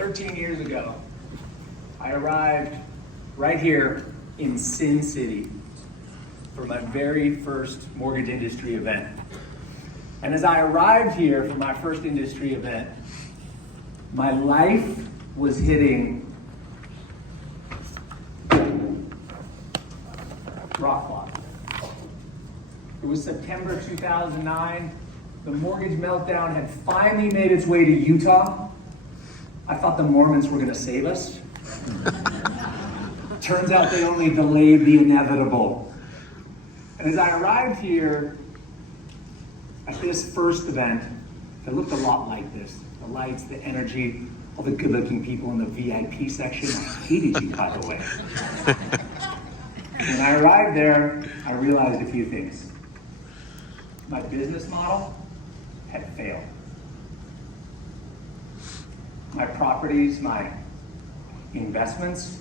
13 years ago, I arrived right here in Sin City for my very first mortgage industry event. And as I arrived here for my first industry event, my life was hitting rock bottom. It was September 2009. The mortgage meltdown had finally made its way to Utah. I thought the Mormons were going to save us. Turns out they only delayed the inevitable. And as I arrived here at this first event, it looked a lot like this. The lights, the energy, all the good-looking people in the VIP section. I hated you, by the way. When I arrived there, I realized a few things. My business model had failed. My properties, my investments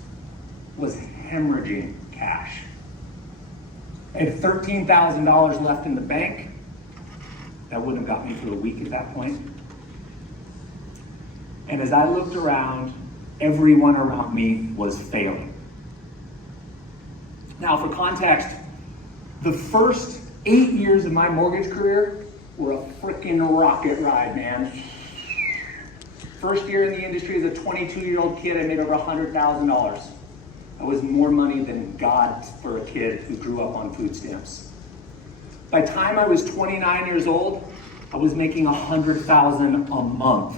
was hemorrhaging cash. I had $13,000 left in the bank. That wouldn't have got me through a week at that point. And as I looked around, everyone around me was failing. Now, for context, the first 8 years of my mortgage career were a freaking rocket ride, man. First year in the industry as a 22-year-old kid, I made over $100,000. That was more money than God for a kid who grew up on food stamps. By the time I was 29 years old, I was making $100,000 a month.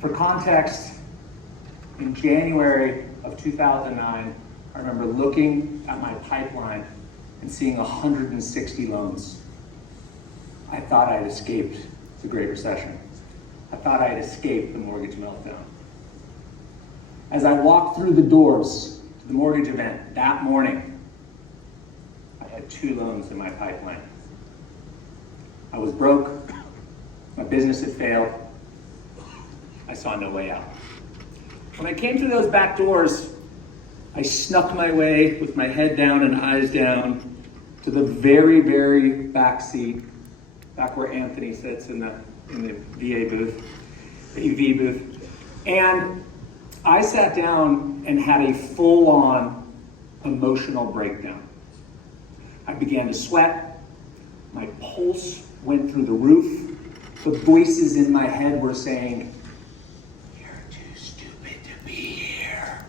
For context, in January of 2009, I remember looking at my pipeline and seeing 160 loans. I thought I had escaped the Great Recession. I thought I had escaped the mortgage meltdown. As I walked through the doors to the mortgage event that morning, I had 2 loans in my pipeline. I was broke. My business had failed. I saw no way out. When I came through those back doors, I snuck my way with my head down and eyes down to the very, very back seat, back where Anthony sits in the VA booth, the EV booth. And I sat down and had a full-on emotional breakdown. I began to sweat. My pulse went through the roof. The voices in my head were saying, "You're too stupid to be here.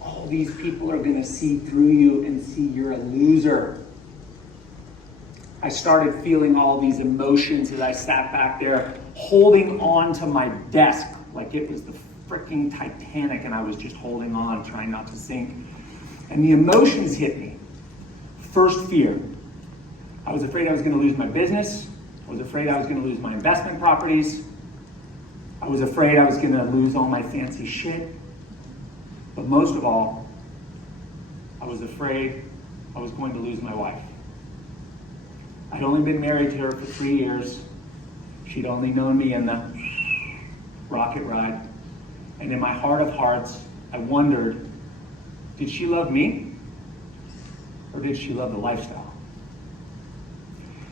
All these people are going to see through you and see you're a loser." I started feeling all these emotions as I sat back there holding on to my desk like it was the freaking Titanic and I was just holding on, trying not to sink. And the emotions hit me. First, fear. I was afraid I was going to lose my business. I was afraid I was going to lose my investment properties. I was afraid I was going to lose all my fancy shit. But most of all, I was afraid I was going to lose my wife. I'd only been married to her for 3 years. She'd only known me in the rocket ride. And in my heart of hearts, I wondered, did she love me? Or did she love the lifestyle?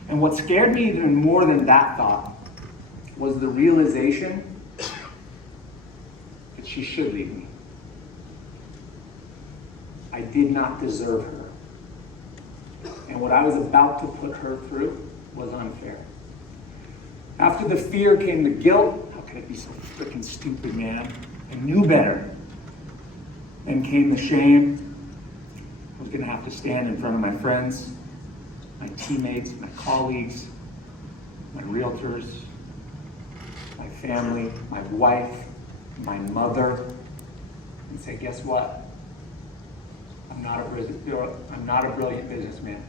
And what scared me even more than that thought was the realization that she should leave me. I did not deserve her. And what I was about to put her through was unfair. After the fear came the guilt. How could it be so freaking stupid, man? I knew better. Then came the shame. I was going to have to stand in front of my friends, my teammates, my colleagues, my realtors, my family, my wife, my mother, and say, guess what? I'm not a brilliant businessman.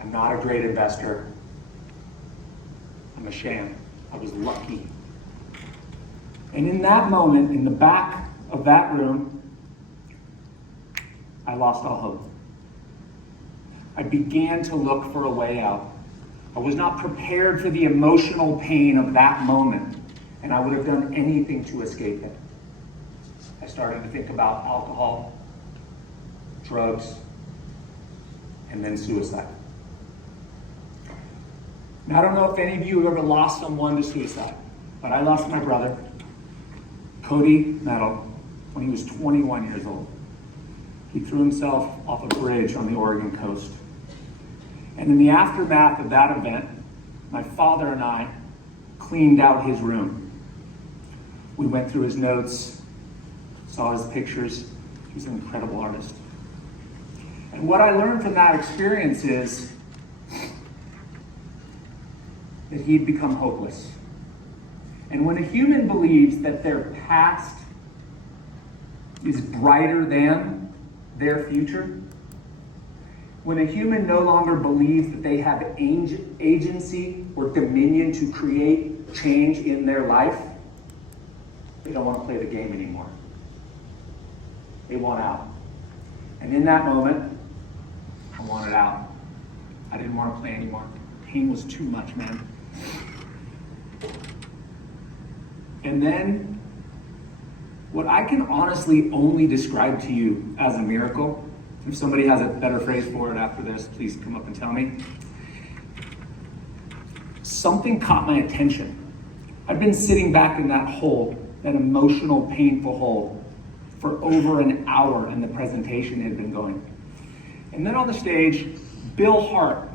I'm not a great investor. I'm a sham. I was lucky. And in that moment, in the back of that room, I lost all hope. I began to look for a way out. I was not prepared for the emotional pain of that moment, and I would have done anything to escape it. I started to think about alcohol, drugs, and then suicide. And I don't know if any of you have ever lost someone to suicide, but I lost my brother, Cody Mettle, when he was 21 years old. He threw himself off a bridge on the Oregon coast. And in the aftermath of that event, my father and I cleaned out his room. We went through his notes, saw his pictures. He's an incredible artist. And what I learned from that experience is that he'd become hopeless. And when a human believes that their past is brighter than their future, when a human no longer believes that they have agency or dominion to create change in their life, they don't want to play the game anymore. They want out. And in that moment, I wanted out. I didn't want to play anymore. Pain was too much, man. And then, what I can honestly only describe to you as a miracle, if somebody has a better phrase for it after this, please come up and tell me. Something caught my attention. I've been sitting back in that hole, that emotional, painful hole, for over an hour, and the presentation had been going. And then on the stage, Bill Hart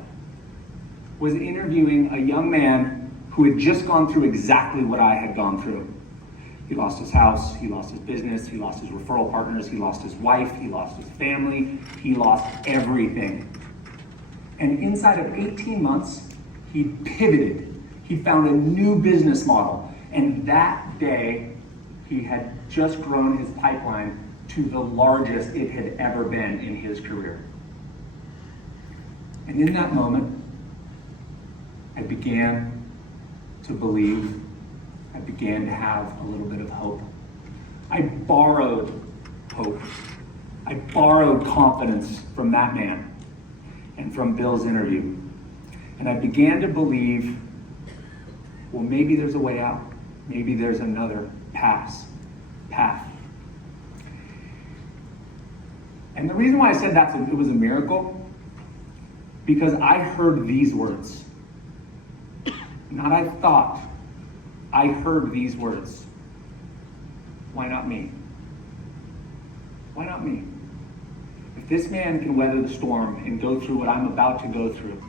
was interviewing a young man who had just gone through exactly what I had gone through. He lost his house, he lost his business, he lost his referral partners, he lost his wife, he lost his family, he lost everything. And inside of 18 months, he pivoted. He found a new business model. And that day, he had just grown his pipeline to the largest it had ever been in his career. And in that moment, I began to believe. I began to have a little bit of hope. I borrowed hope. I borrowed confidence from that man and from Bill's interview. And I began to believe, well, maybe there's a way out. Maybe there's another path. And the reason why I said it was a miracle, because I heard these words. Not I thought. I heard these words. Why not me? Why not me? If this man can weather the storm and go through what I'm about to go through,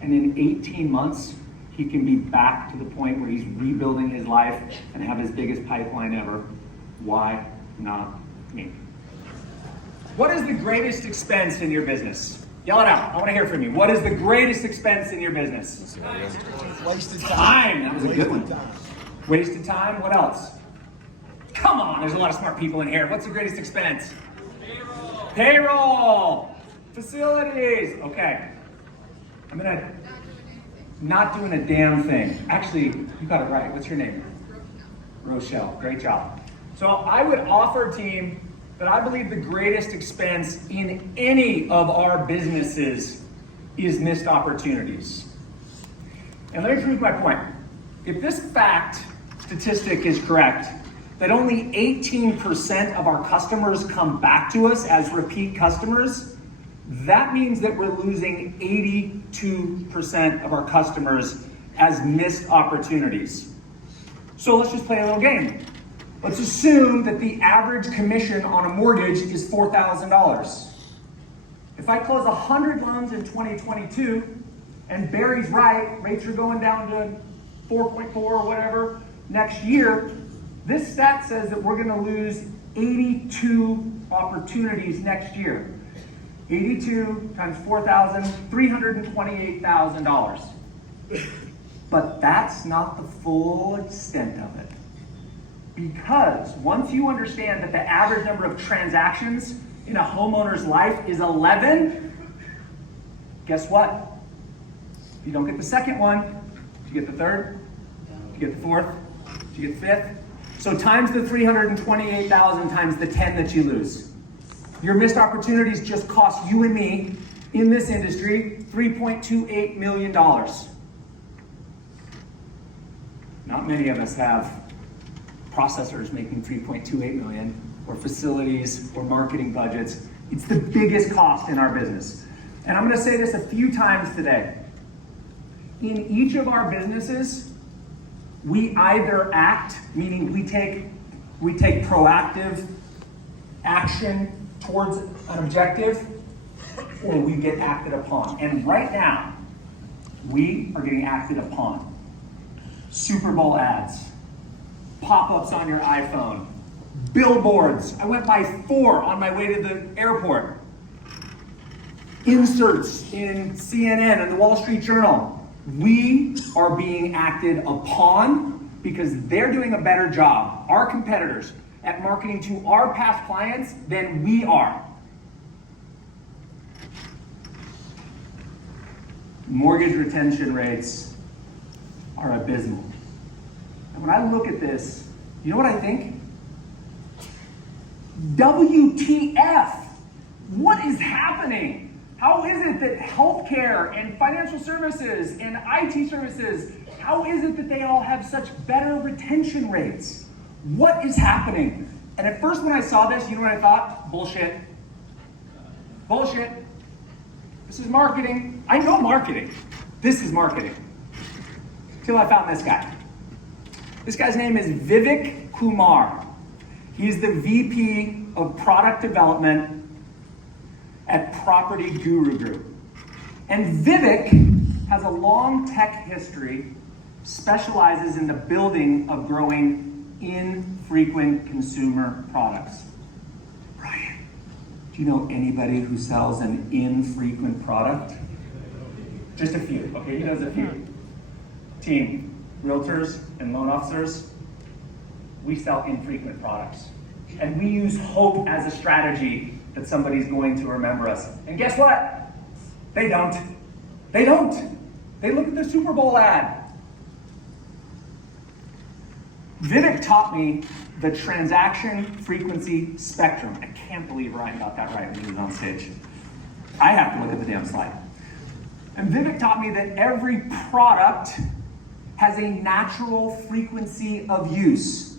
and in 18 months, he can be back to the point where he's rebuilding his life and have his biggest pipeline ever, why not me? What is the greatest expense in your business? Yell it out. I want to hear from you. What is the greatest expense in your business? Wasted Time. That was a good one. Wasted time. What else? Come on, there's a lot of smart people in here. What's the greatest expense? Payroll. Facilities. Okay. Not doing a damn thing. Actually, you got it right. What's your name? Rochelle. Great job. So I would offer, team, that I believe the greatest expense in any of our businesses is missed opportunities. And let me prove my point. If this statistic is correct, that only 18% of our customers come back to us as repeat customers, that means that we're losing 82% of our customers as missed opportunities. So let's just play a little game. Let's assume that the average commission on a mortgage is $4,000. If I close 100 loans in 2022, and Barry's right, rates are going down to 4.4 or whatever next year, this stat says that we're gonna lose 82 opportunities next year. 82 times 4,000, $328,000. But that's not the full extent of it. Because once you understand that the average number of transactions in a homeowner's life is 11, guess what? If you don't get the second one, do you get the third? Do you get the fourth? Do you get the fifth? So times the 328,000 times the 10 that you lose. Your missed opportunities just cost you and me in this industry $3.28 million. Not many of us have processors making 3.28 million, or facilities, or marketing budgets. It's the biggest cost in our business. And I'm gonna say this a few times today. in each of our businesses, we either act, meaning we take proactive action towards an objective, or we get acted upon. And right now, we are getting acted upon. Super Bowl ads, pop-ups on your iPhone, billboards. I went by 4 on my way to the airport. Inserts in CNN and the Wall Street Journal. We are being acted upon because they're doing a better job, our competitors, at marketing to our past clients than we are. Mortgage retention rates are abysmal. And when I look at this, you know what I think? WTF? What is happening? How is it that healthcare and financial services and IT services, how is it that they all have such better retention rates? What is happening? And at first when I saw this, you know what I thought? Bullshit. Bullshit. This is marketing. I know marketing. This is marketing. Till I found this guy. This guy's name is Vivek Kumar. He's the VP of Product Development at Property Guru Group. And Vivek has a long tech history, specializes in the building of growing infrequent consumer products. Brian, do you know anybody who sells an infrequent product? Just a few, okay, he knows a few. Team, realtors and loan officers, we sell infrequent products. And we use hope as a strategy that somebody's going to remember us. And guess what? They don't. They don't. They look at the Super Bowl ad. Vivek taught me the transaction frequency spectrum. I can't believe Ryan got that right when he was on stage. I have to look at the damn slide. And Vivek taught me that every product has a natural frequency of use.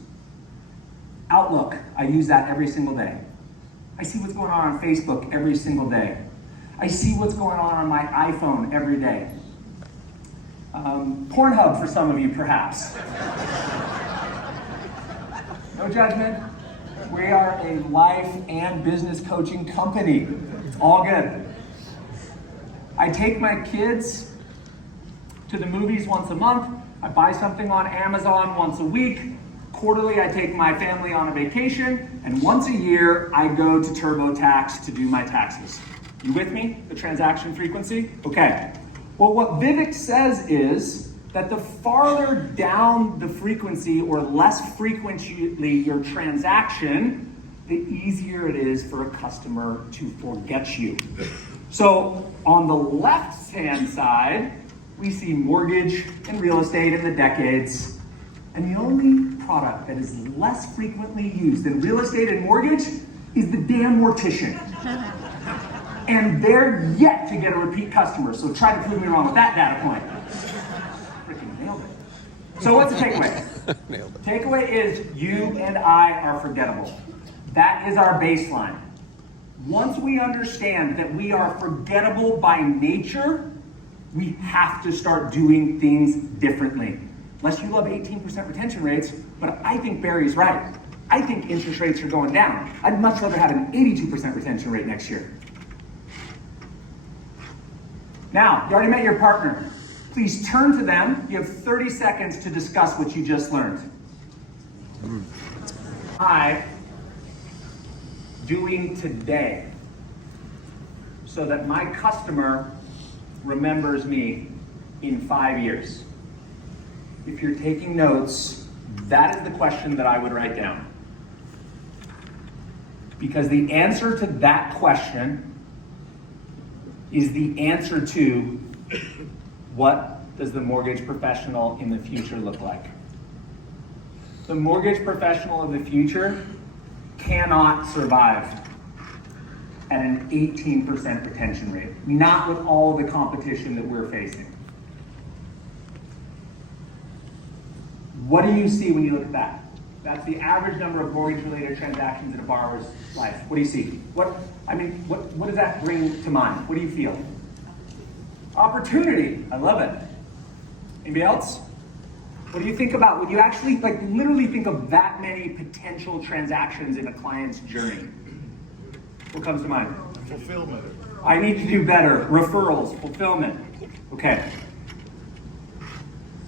Outlook, I use that every single day. I see what's going on Facebook every single day. I see what's going on my iPhone every day. Pornhub for some of you, perhaps. No judgment. We are a life and business coaching company. It's all good. I take my kids to the movies once a month. I buy something on Amazon once a week. Quarterly, I take my family on a vacation, and once a year, I go to TurboTax to do my taxes. You with me? The transaction frequency? Okay. Well, what Vivek says is that the farther down the frequency or less frequently your transaction, the easier it is for a customer to forget you. So on the left-hand side, we see mortgage and real estate in the decades. And the only product that is less frequently used than real estate and mortgage is the damn mortician. And they're yet to get a repeat customer, so try to prove me wrong with that data point. Freaking nailed it. So what's the takeaway? Nailed it. Takeaway is you and I are forgettable. That is our baseline. Once we understand that we are forgettable by nature, we have to start doing things differently. Unless you love 18% retention rates, but I think Barry's right. I think interest rates are going down. I'd much rather have an 82% retention rate next year. Now, you already met your partner. Please turn to them. You have 30 seconds to discuss what you just learned. I'm doing today so that my customer remembers me in 5 years. If you're taking notes, that is the question that I would write down. Because the answer to that question is the answer to what does the mortgage professional in the future look like? The mortgage professional of the future cannot survive at an 18% retention rate, not with all the competition that we're facing. What do you see when you look at that? That's the average number of mortgage-related transactions in a borrower's life. What do you see? What does that bring to mind? What do you feel? Opportunity. I love it. Anybody else? What do you think about when you actually literally think of that many potential transactions in a client's journey? What comes to mind? Fulfillment. I need to do better. Referrals, fulfillment. Okay.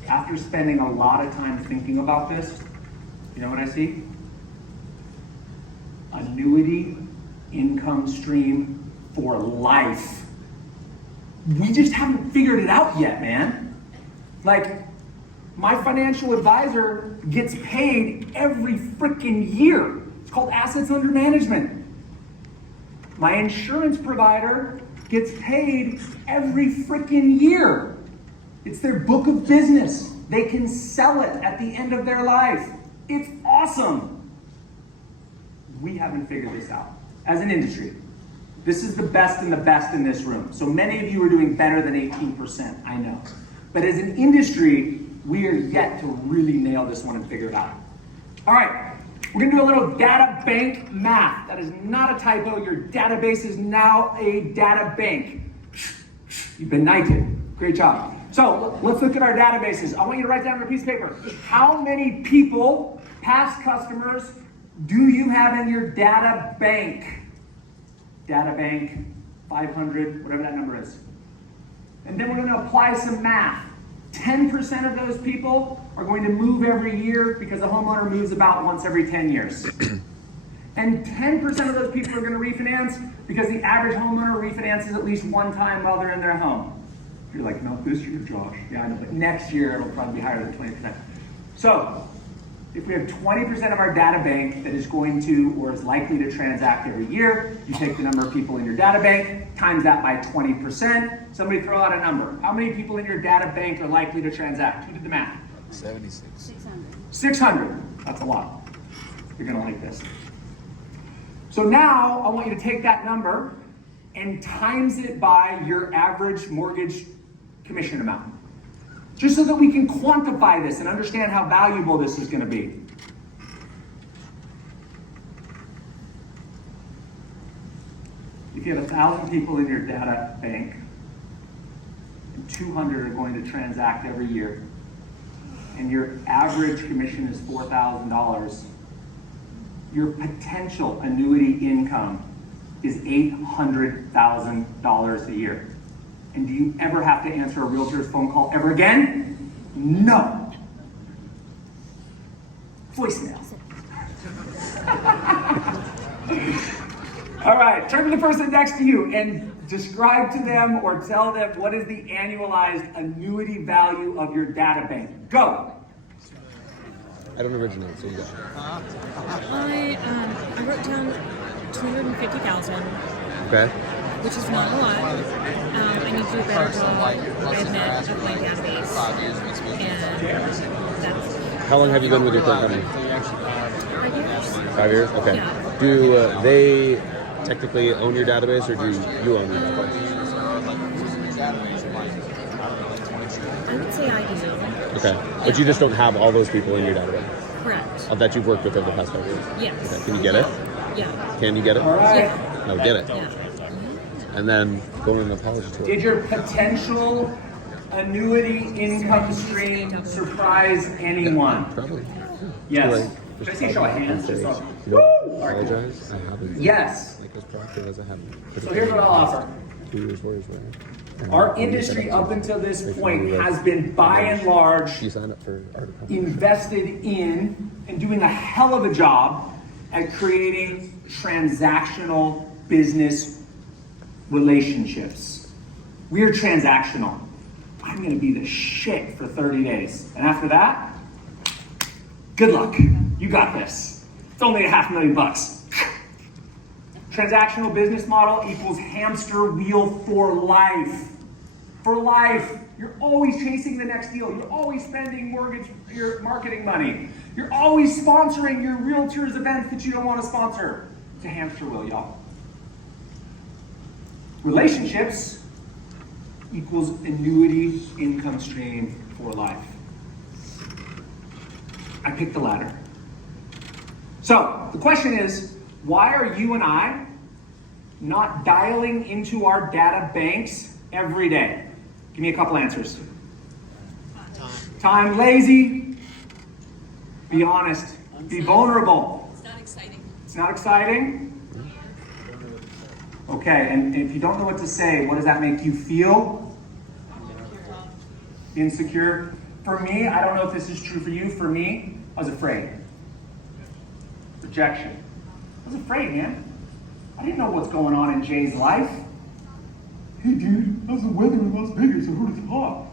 After spending a lot of time thinking about this, you know what I see? Annuity income stream for life. We just haven't figured it out yet, man. My financial advisor gets paid every freaking year. It's called assets under management. My insurance provider gets paid every freaking year. It's their book of business. They can sell it at the end of their life. It's awesome. We haven't figured this out as an industry. This is the best and the best in this room. So many of you are doing better than 18%, I know. But as an industry, we are yet to really nail this one and figure it out. All right, we're gonna do a little data bank math. That is not a typo. Your database is now a data bank. You've been knighted. Great job. So let's look at our databases. I want you to write down on a piece of paper. How many people, past customers, do you have in your data bank? Data bank, 500, whatever that number is. And then we're going to apply some math. 10% of those people are going to move every year because a homeowner moves about once every 10 years. And 10% of those people are going to refinance because the average homeowner refinances at least one time while they're in their home. You're like, not this year, Josh. Yeah, I know, but next year it'll probably be higher than 20%. So, if we have 20% of our data bank that is going to or is likely to transact every year, you take the number of people in your data bank, times that by 20%. Somebody throw out a number. How many people in your data bank are likely to transact? Who did the math? 76. 600. 600. That's a lot. You're going to like this. So now I want you to take that number and times it by your average mortgage commission amount. Just so that we can quantify this and understand how valuable this is going to be. If you have 1,000 people in your data bank, and 200 are going to transact every year, and your average commission is $4,000, your potential annuity income is $800,000 a year. And do you ever have to answer a realtor's phone call ever again? No. Voicemail. All right, turn to the person next to you and describe to them or tell them what is the annualized annuity value of your data bank. Go. I don't originate, so you go. I wrote down 250,000. Okay. Which is not a lot. I need to do a better job, I admit, of my database. And that's... How long have you been with your current company? 5 years. 5 years? Okay. Yeah. Do they technically own your database, or do you own your database? I would say I do. Okay. But you just don't have all those people in your database Correct. that you've worked with over the past 5 years? Yes. Okay. Can you get it? Yeah. Can you get it? All right. Yeah. No, get it. Yeah. And then go on an apology tour. Did your potential annuity income stream surprise anyone? Probably. Yes. Should I say show of hands? Just so. You don't apologize? I haven't. Yes. Like as proactive as I haven't. So here's what I'll offer. 2 years, 4 years, right? Our industry up until this point has been by and large You sign up for article. invested in and doing a hell of a job at creating transactional business relationships. We're transactional. I'm gonna be the shit for 30 days. And after that, good luck. You got this. It's only $500,000. Transactional business model equals hamster wheel for life. For life. You're always chasing the next deal. You're always spending your marketing money. You're always sponsoring your realtors events that you don't want to sponsor. It's a hamster wheel, y'all. Relationships equals annuity income stream for life. I picked the latter. So the question is, why are you and I not dialing into our data banks every day? Give me a couple answers. Time lazy. Be honest. Be vulnerable. It's not exciting. It's not exciting? Okay, and if you don't know what to say, what does that make you feel? Insecure. For me, I don't know if this is true for you. For me, I was afraid. Rejection. I was afraid, man. I didn't know what's going on in Jay's life. Hey, dude, how's the weather in Las Vegas? I heard it's hot.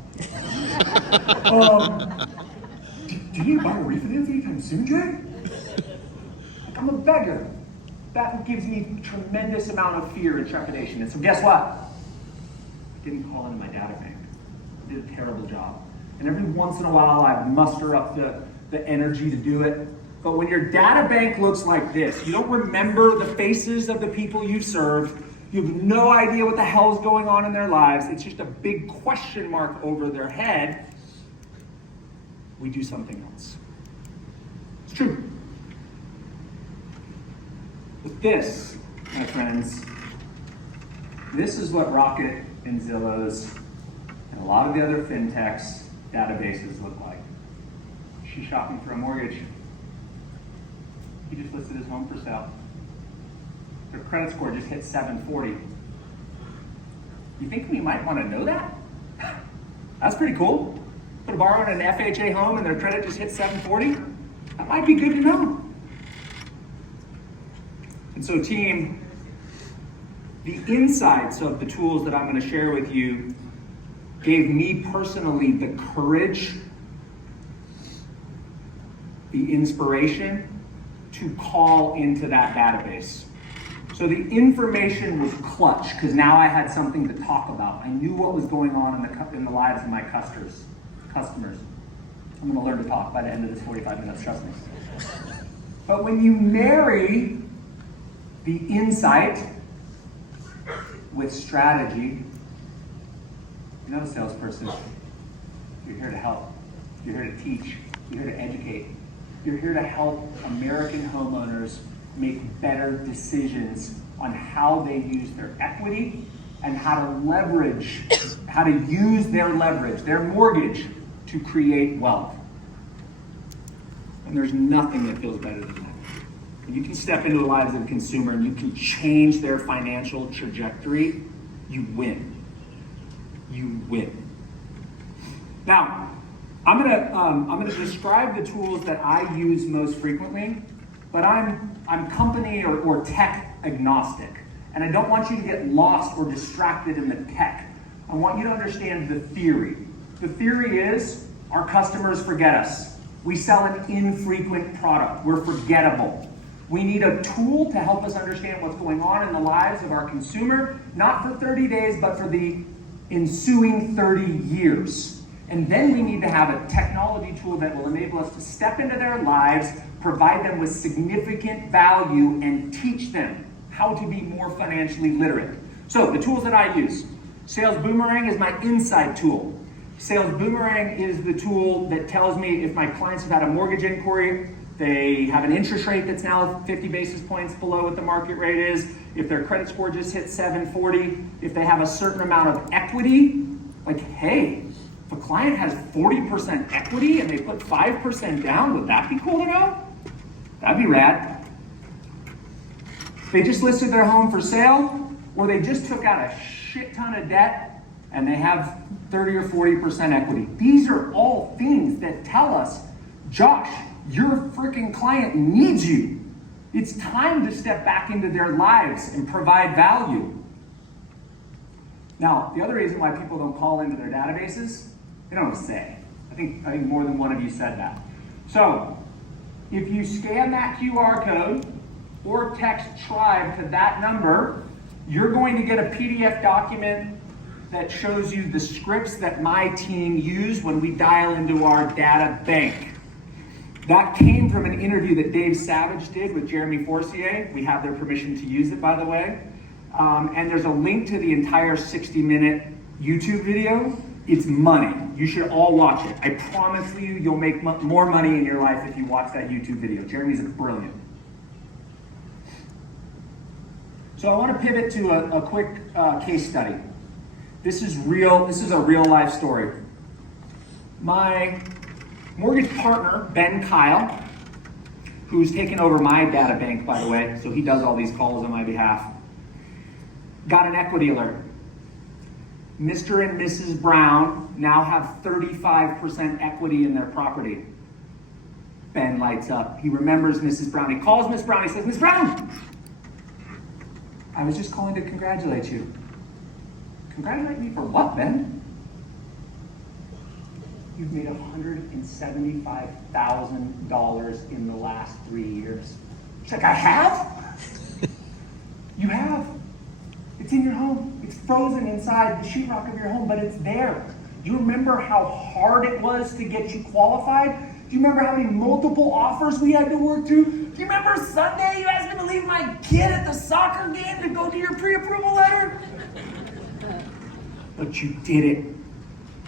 Do you need to buy a refinance anytime soon, Jay? Like, I'm a beggar. That gives me tremendous amount of fear and trepidation. And so guess what? I didn't call into my data bank. I did a terrible job. And every once in a while, I muster up the energy to do it. But when your data bank looks like this, you don't remember the faces of the people you served. You have no idea what the hell is going on in their lives. It's just a big question mark over their head. We do something else. It's true. With this, my friends, this is what Rocket and Zillow's and a lot of the other fintechs databases look like. She's shopping for a mortgage. He just listed his home for sale. Their credit score just hit 740. You think we might want to know that? That's pretty cool. Put a borrower in an FHA home and their credit just hit 740? That might be good to know. And so team, the insights of the tools that I'm going to share with you gave me personally the courage, the inspiration to call into that database. So the information was clutch because now I had something to talk about. I knew what was going on in the lives of my customers. I'm going to learn to talk by the end of this 45 minutes, trust me. But when you marry the insight with strategy, you know, salesperson, you're here to help. You're here to teach. You're here to educate. You're here to help American homeowners make better decisions on how they use their equity and how to use their leverage, their mortgage, to create wealth. And there's nothing that feels better than that. When you can step into the lives of a consumer and you can change their financial trajectory, you win. You win. Now, I'm gonna describe the tools that I use most frequently, but I'm company or tech agnostic, and I don't want you to get lost or distracted in the tech. I want you to understand the theory. The theory is our customers forget us. We sell an infrequent product. We're forgettable. We need a tool to help us understand what's going on in the lives of our consumer, not for 30 days, but for the ensuing 30 years. And then we need to have a technology tool that will enable us to step into their lives, provide them with significant value, and teach them how to be more financially literate. So the tools that I use. Sales Boomerang is my inside tool. Sales Boomerang is the tool that tells me if my clients have had a mortgage inquiry, they have an interest rate that's now 50 basis points below what the market rate is, if their credit score just hit 740, if they have a certain amount of equity, like, hey, if a client has 40% equity and they put 5% down, would that be cool to know? That'd be rad. They just listed their home for sale, or they just took out a shit ton of debt and they have 30 or 40% equity. These are all things that tell us, Josh, your freaking client needs you. It's time to step back into their lives and provide value. Now, the other reason why people don't call into their databases, they don't know what to say. I think more than one of you said that. So, if you scan that QR code or text tribe to that number, you're going to get a PDF document that shows you the scripts that my team use when we dial into our data bank. That came from an interview that Dave Savage did with Jeremy Forcier. We have their permission to use it, by the way. And there's a link to the entire 60-minute YouTube video. It's money. You should all watch it. I promise you, you'll make more money in your life if you watch that YouTube video. Jeremy's brilliant. So I want to pivot to a quick case study. This is real. This is a real life story. My mortgage partner, Ben Kyle, who's taken over my data bank, by the way, so he does all these calls on my behalf, got an equity alert. Mr. and Mrs. Brown now have 35% equity in their property. Ben lights up. He remembers Mrs. Brown. He calls Miss Brown. He says, Miss Brown, I was just calling to congratulate you. Congratulate me for what, Ben? You've made $175,000 in the last 3 years. She's like, I have? You have. It's in your home. It's frozen inside the sheetrock of your home, but it's there. Do you remember how hard it was to get you qualified? Do you remember how many multiple offers we had to work through? Do you remember Sunday you asked me to leave my kid at the soccer game to go do your pre-approval letter? But you did it.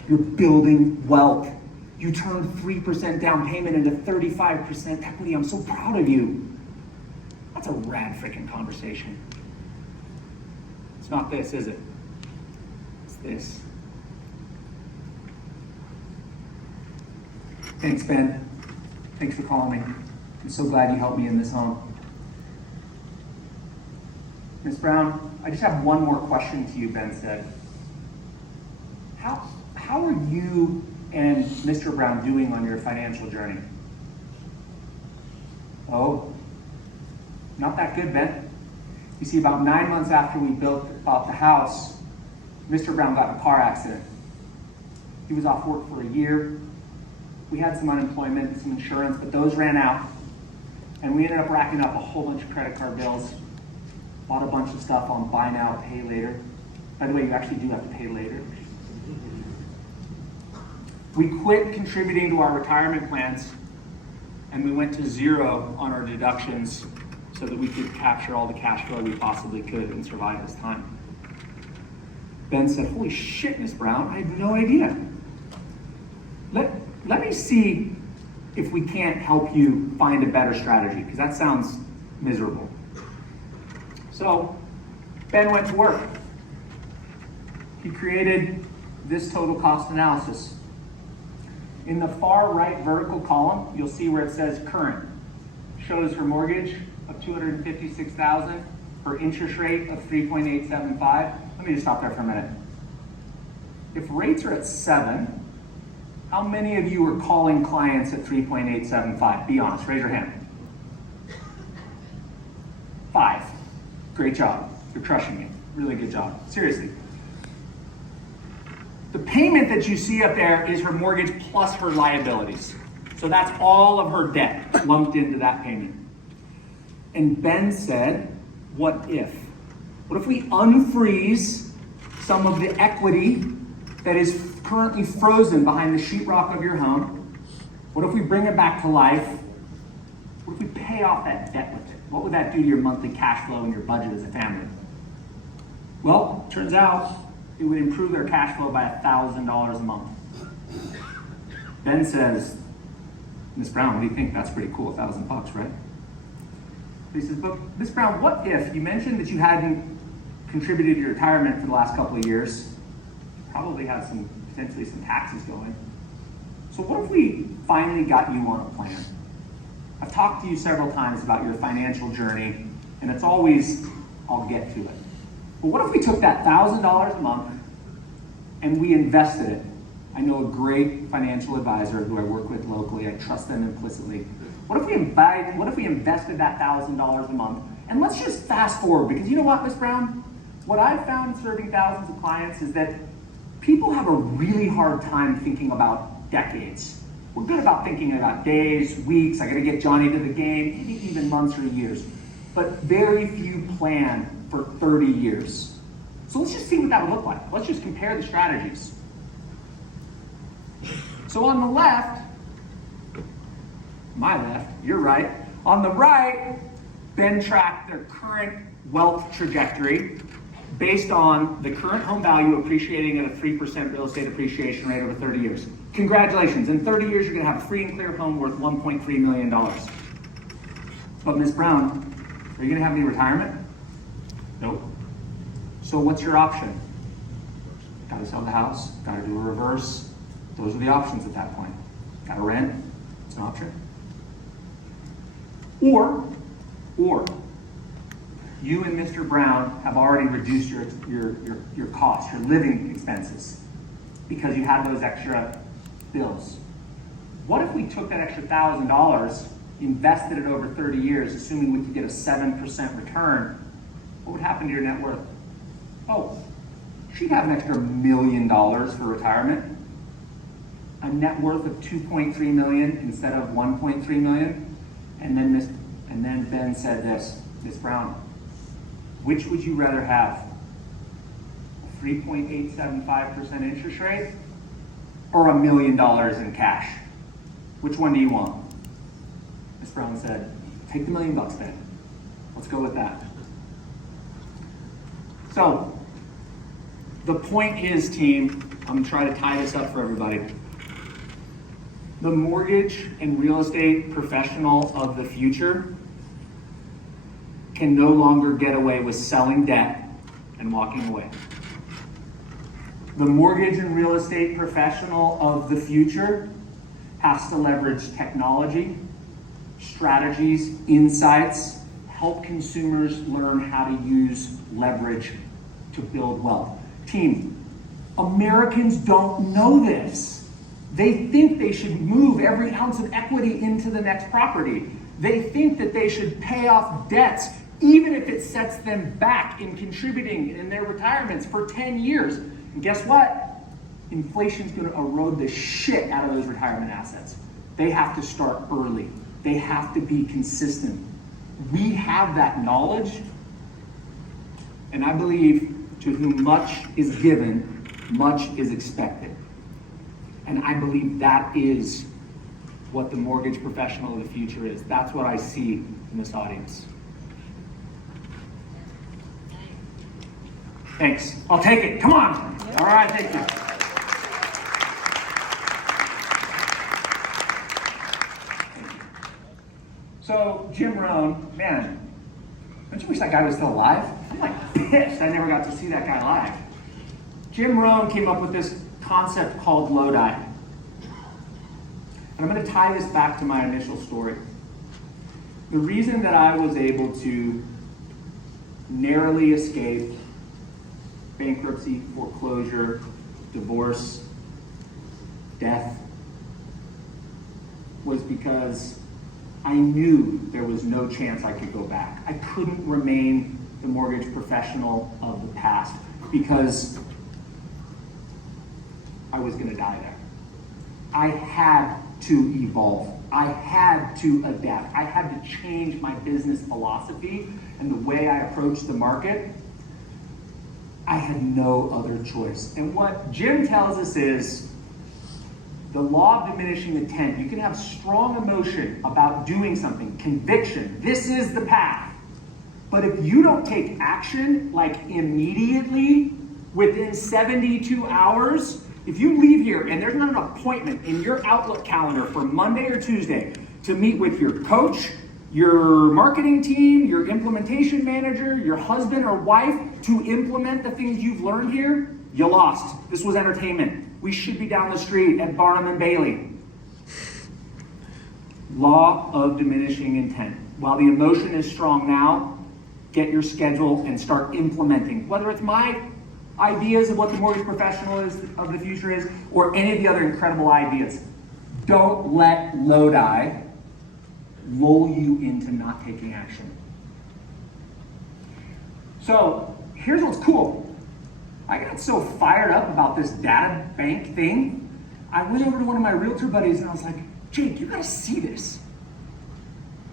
You're building wealth. You turned 3% down payment into 35% equity. I'm so proud of you. That's a rad freaking conversation. It's not this, is it? It's this. Thanks, Ben. Thanks for calling me. I'm so glad you helped me in this home. Ms. Brown, I just have one more question to you, Ben said. How are you and Mr. Brown doing on your financial journey? Oh, not that good, Ben. You see, about 9 months after we bought the house, Mr. Brown got in a car accident. He was off work for a year. We had some unemployment and some insurance, but those ran out. And we ended up racking up a whole bunch of credit card bills, bought a bunch of stuff on buy now, pay later. By the way, you actually do have to pay later. We quit contributing to our retirement plans, and we went to zero on our deductions so that we could capture all the cash flow we possibly could and survive this time. Ben said, holy shit, Miss Brown, I had no idea. Let me see if we can't help you find a better strategy, because that sounds miserable. So Ben went to work. He created this total cost analysis. In the far right vertical column, you'll see where it says current. Shows her mortgage of $256,000, her interest rate of 3.875. Let me just stop there for a minute. If rates are at 7, how many of you are calling clients at 3.875? Be honest, raise your hand. 5. Great job. You're crushing it. Really good job. Seriously. The payment that you see up there is her mortgage plus her liabilities. So that's all of her debt lumped into that payment. And Ben said, what if? What if we unfreeze some of the equity that is currently frozen behind the sheetrock of your home? What if we bring it back to life? What if we pay off that debt with it? What would that do to your monthly cash flow and your budget as a family? Well, turns out it would improve their cash flow by $1,000 a month. Ben says, Miss Brown, what do you think? That's pretty cool, $1,000, right? He says, but Miss Brown, what if you mentioned that you hadn't contributed to your retirement for the last couple of years? Probably had potentially some taxes going. So what if we finally got you on a plan? I've talked to you several times about your financial journey, and it's always, I'll get to it. But what if we took that $1,000 a month and we invested it? I know a great financial advisor who I work with locally. I trust them implicitly. What if we invested that $1,000 a month? And let's just fast forward, because you know what, Ms. Brown? What I've found serving thousands of clients is that people have a really hard time thinking about decades. We're good about thinking about days, weeks, I gotta get Johnny to the game, maybe even months or years. But very few plan for 30 years. So let's just see what that would look like. Let's just compare the strategies. So on the left, my left, your right. On the right, Ben tracked their current wealth trajectory based on the current home value appreciating at a 3% real estate appreciation rate over 30 years. Congratulations, in 30 years, you're gonna have a free and clear home worth $1.3 million. But Ms. Brown, are you gonna have any retirement? Nope. So what's your option? Gotta sell the house, gotta do a reverse. Those are the options at that point. Gotta rent, it's an option. Or, you and Mr. Brown have already reduced your costs, your living expenses, because you had those extra bills. What if we took that extra $1,000, invested it over 30 years, assuming we could get a 7% return? What would happen to your net worth? Oh, she'd have an extra $1 million for retirement, a net worth of $2.3 million instead of $1.3 million. And then Ben said this, Ms. Brown, which would you rather have? A 3.875% interest rate or $1 million in cash? Which one do you want? Ms. Brown said, take the $1 million, Ben. Let's go with that. So, the point is, team, I'm gonna try to tie this up for everybody. The mortgage and real estate professional of the future can no longer get away with selling debt and walking away. The mortgage and real estate professional of the future has to leverage technology, strategies, insights, help consumers learn how to use leverage to build wealth. Team, Americans don't know this. They think they should move every ounce of equity into the next property. They think that they should pay off debts, even if it sets them back in contributing in their retirements for 10 years. And guess what? Inflation's gonna erode the shit out of those retirement assets. They have to start early. They have to be consistent. We have that knowledge, and I believe to whom much is given, much is expected. And I believe that is what the mortgage professional of the future is. That's what I see in this audience. Thanks. I'll take it. Come on. All right, thank you. So, Jim Rohn, man, don't you wish that guy was still alive? I'm like pissed I never got to see that guy live. Jim Rohn came up with this concept called Lodi. And I'm going to tie this back to my initial story. The reason that I was able to narrowly escape bankruptcy, foreclosure, divorce, death, was because I knew there was no chance I could go back. I couldn't remain the mortgage professional of the past because I was going to die there. I had to evolve. I had to adapt. I had to change my business philosophy and the way I approached the market. I had no other choice. And what Jim tells us is the law of diminishing intent. You can have strong emotion about doing something, conviction. This is the path. But if you don't take action, like immediately, within 72 hours, if you leave here and there's not an appointment in your Outlook calendar for Monday or Tuesday to meet with your coach, your marketing team, your implementation manager, your husband or wife to implement the things you've learned here, you lost. This was entertainment. We should be down the street at Barnum and Bailey. Law of diminishing intent. While the emotion is strong now, get your schedule and start implementing. Whether it's my ideas of what the mortgage professional is of the future is, or any of the other incredible ideas. Don't let Lodi lull you into not taking action. So here's what's cool. I got so fired up about this data bank thing. I went over to one of my realtor buddies and I was like, Jake, you gotta see this.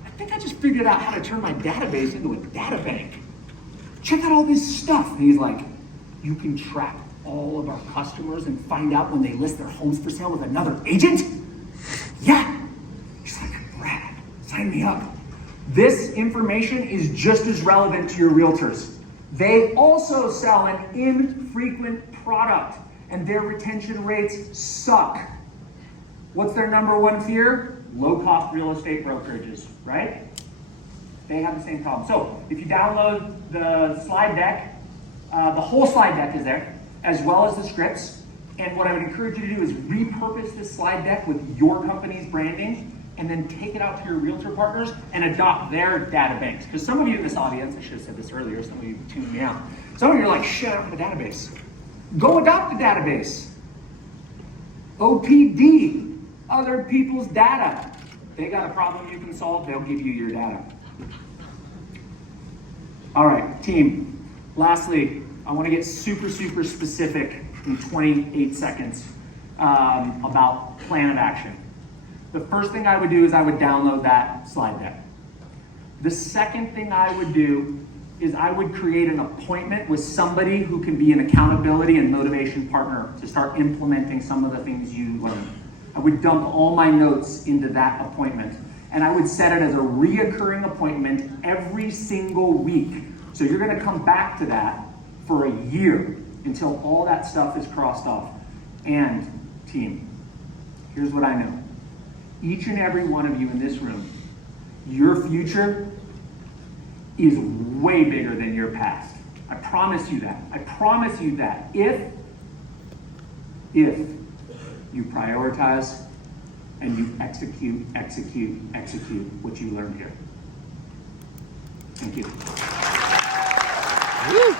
I think I just figured out how to turn my database into a data bank. Check out all this stuff. And he's like, you can track all of our customers and find out when they list their homes for sale with another agent? Yeah. He's like, Brad, sign me up. This information is just as relevant to your realtors. They also sell an infrequent product and their retention rates suck. What's their number one fear? Low-cost real estate brokerages, right? They have the same problem. So if you download the slide deck, the whole slide deck is there, as well as the scripts. And what I would encourage you to do is repurpose this slide deck with your company's branding and then take it out to your realtor partners and adopt their data banks. Because some of you in this audience, I should have said this earlier, some of you tuned me out. Some of you are like, shit, I don't have a database. Go adopt a database. OPD, other people's data. They got a problem you can solve, they'll give you your data. All right, team. Lastly, I want to get super specific in 28 seconds about plan of action. The first thing I would do is I would download that slide deck. The second thing I would do is I would create an appointment with somebody who can be an accountability and motivation partner to start implementing some of the things you learned. I would dump all my notes into that appointment, and I would set it as a reoccurring appointment every single week. So you're gonna come back to that for a year until all that stuff is crossed off. And team, here's what I know. Each and every one of you in this room, your future is way bigger than your past. I promise you that. I promise you that. If you prioritize and you execute what you learned here. Thank you. Woo.